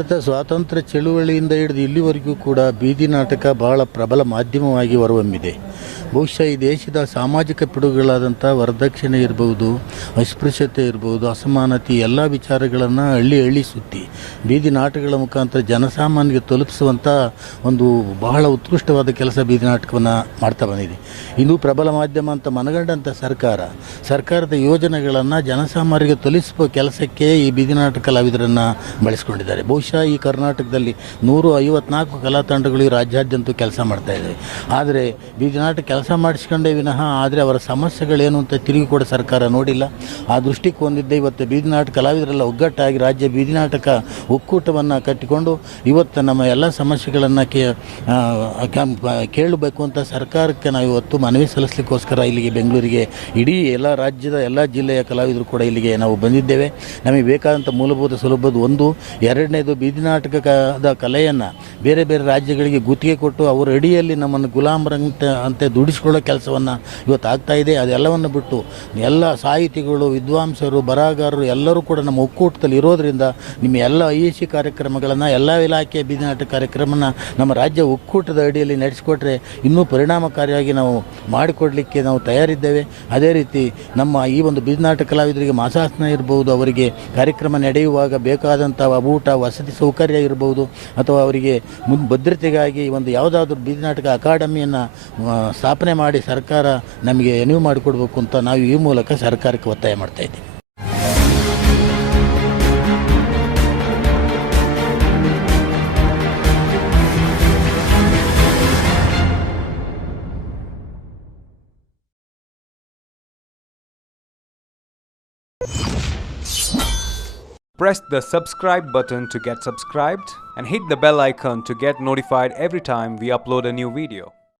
ಭಾರತ ಸ್ವಾತಂತ್ರ್ಯ ಚಳುವಳಿಯಿಂದ ಹಿಡಿದು ಇಲ್ಲಿವರೆಗೂ ಕೂಡ ಬೀದಿ ನಾಟಕ ಬಹಳ ಪ್ರಬಲ ಮಾಧ್ಯಮವಾಗಿ ಹೊರಹೊಮ್ಮಿದೆ. ಬಹುಶಃ ಈ ದೇಶದ ಸಾಮಾಜಿಕ ಪಿಡುಗುಗಳಾದಂಥ ವರದಕ್ಷಿಣೆ ಇರಬಹುದು ಅಸ್ಪೃಶ್ಯತೆ ಇರಬಹುದು ಅಸಮಾನತೆ, ಎಲ್ಲ ವಿಚಾರಗಳನ್ನು ಹಳ್ಳಿ ಹಳ್ಳಿ ಸುತ್ತಿ ಬೀದಿ ನಾಟಕಗಳ ಮುಖಾಂತರ ಜನಸಾಮಾನ್ಯರಿಗೆ ತಲುಪಿಸುವಂಥ ಒಂದು ಬಹಳ ಉತ್ಕೃಷ್ಟವಾದ ಕೆಲಸ ಬೀದಿ ನಾಟಕವನ್ನು ಮಾಡ್ತಾ ಬಂದಿದೆ. ಇದು ಪ್ರಬಲ ಮಾಧ್ಯಮ ಅಂತ ಮನಗಂಡಂಥ ಸರ್ಕಾರ, ಸರ್ಕಾರದ ಯೋಜನೆಗಳನ್ನು ಜನಸಾಮಾನ್ಯರಿಗೆ ತಲುಪಿಸುವ ಕೆಲಸಕ್ಕೆ ಈ ಬೀದಿ ನಾಟಕ ಕಲಾವಿದರನ್ನು ಬಳಸ್ಕೊಂಡಿದ್ದಾರೆ. ಈ ಕರ್ನಾಟಕದಲ್ಲಿ ನೂರು ಐವತ್ನಾಲ್ಕು ಕಲಾ ತಂಡಗಳು ಈ ರಾಜ್ಯಾದ್ಯಂತ ಕೆಲಸ ಮಾಡ್ತಾ ಇದ್ದಾವೆ ಆದರೆ ಬೀದಿ ನಾಟಕ ಕೆಲಸ ಮಾಡಿಸ್ಕೊಂಡೇ ವಿನಃ ಆದರೆ ಅವರ ಸಮಸ್ಯೆಗಳೇನು ಅಂತ ತಿರುಗಿ ಕೂಡ ಸರ್ಕಾರ ನೋಡಿಲ್ಲ. ಆ ದೃಷ್ಟಿಗೆ ಹೊಂದಿದ್ದೆ ಇವತ್ತು ಬೀದಿ ನಾಟಕ ಕಲಾವಿದರೆಲ್ಲ ಒಗ್ಗಟ್ಟಾಗಿ ರಾಜ್ಯ ಬೀದಿ ನಾಟಕ ಒಕ್ಕೂಟವನ್ನು ಕಟ್ಟಿಕೊಂಡು ಇವತ್ತು ನಮ್ಮ ಎಲ್ಲ ಸಮಸ್ಯೆಗಳನ್ನು ಕೇಳಬೇಕು ಅಂತ ಸರ್ಕಾರಕ್ಕೆ ನಾವು ಇವತ್ತು ಮನವಿ ಸಲ್ಲಿಸಲಿಕ್ಕೋಸ್ಕರ ಇಲ್ಲಿಗೆ ಬೆಂಗಳೂರಿಗೆ ಇಡೀ ಎಲ್ಲ ರಾಜ್ಯದ ಎಲ್ಲ ಜಿಲ್ಲೆಯ ಕಲಾವಿದರು ಕೂಡ ಇಲ್ಲಿಗೆ ನಾವು ಬಂದಿದ್ದೇವೆ. ನಮಗೆ ಬೇಕಾದಂಥ ಮೂಲಭೂತ ಸುಲಭದ ಒಂದು. ಎರಡನೇದು ಬೀದಿ ನಾಟಕದ ಕಲೆಯನ್ನು ಬೇರೆ ಬೇರೆ ರಾಜ್ಯಗಳಿಗೆ ಗುತ್ತಿಗೆ ಕೊಟ್ಟು ಅವರ ಅಡಿಯಲ್ಲಿ ನಮ್ಮನ್ನು ಗುಲಾಮರಂತೆ ಅಂತೆ ದುಡಿಸ್ಕೊಳ್ಳೋ ಕೆಲಸವನ್ನು ಇವತ್ತು ಆಗ್ತಾ ಇದೆ. ಅದೆಲ್ಲವನ್ನು ಬಿಟ್ಟು ಎಲ್ಲ ಸಾಹಿತಿಗಳು, ವಿದ್ವಾಂಸರು, ಬರಹಗಾರರು ಎಲ್ಲರೂ ಕೂಡ ನಮ್ಮ ಒಕ್ಕೂಟದಲ್ಲಿ ಇರೋದರಿಂದ ನಿಮ್ಮ ಎಲ್ಲ ಐ ಎಸ್ ಸಿ ಕಾರ್ಯಕ್ರಮಗಳನ್ನು, ಎಲ್ಲ ಇಲಾಖೆಯ ಬೀದಿ ನಾಟಕ ಕಾರ್ಯಕ್ರಮನ ನಮ್ಮ ರಾಜ್ಯ ಒಕ್ಕೂಟದ ಅಡಿಯಲ್ಲಿ ನಡೆಸಿಕೊಟ್ರೆ ಇನ್ನೂ ಪರಿಣಾಮಕಾರಿಯಾಗಿ ನಾವು ಮಾಡಿಕೊಡಲಿಕ್ಕೆ ನಾವು ತಯಾರಿದ್ದೇವೆ. ಅದೇ ರೀತಿ ನಮ್ಮ ಈ ಒಂದು ಬೀದಿ ನಾಟಕ ಕಲಾವಿದರಿಗೆ ಮಾಸಾಸನ ಇರಬಹುದು ಅವರಿಗೆ ಕಾರ್ಯಕ್ರಮ ನಡೆಯುವಾಗ ಬೇಕಾದಂಥ ಊಟ, ವಸತಿ ಸೌಕರ್ಯ ಇರ್ಬೋದು ಅಥವಾ ಅವರಿಗೆ ಮುನ್, ಭದ್ರತೆಗಾಗಿ ಒಂದು ಯಾವುದಾದ್ರೂ ಬೀದಿ ನಾಟಕ ಅಕಾಡೆಮಿಯನ್ನು ಸ್ಥಾಪನೆ ಮಾಡಿ ಸರ್ಕಾರ ನಮಗೆ ಅನುವು ಮಾಡಿಕೊಡ್ಬೇಕು ಅಂತ ನಾವು ಈ ಮೂಲಕ ಸರ್ಕಾರಕ್ಕೆ ಒತ್ತಾಯ ಮಾಡ್ತಾ ಇದ್ದೀವಿ. Press the subscribe button to get subscribed and hit the bell icon to get notified every time we upload a new video.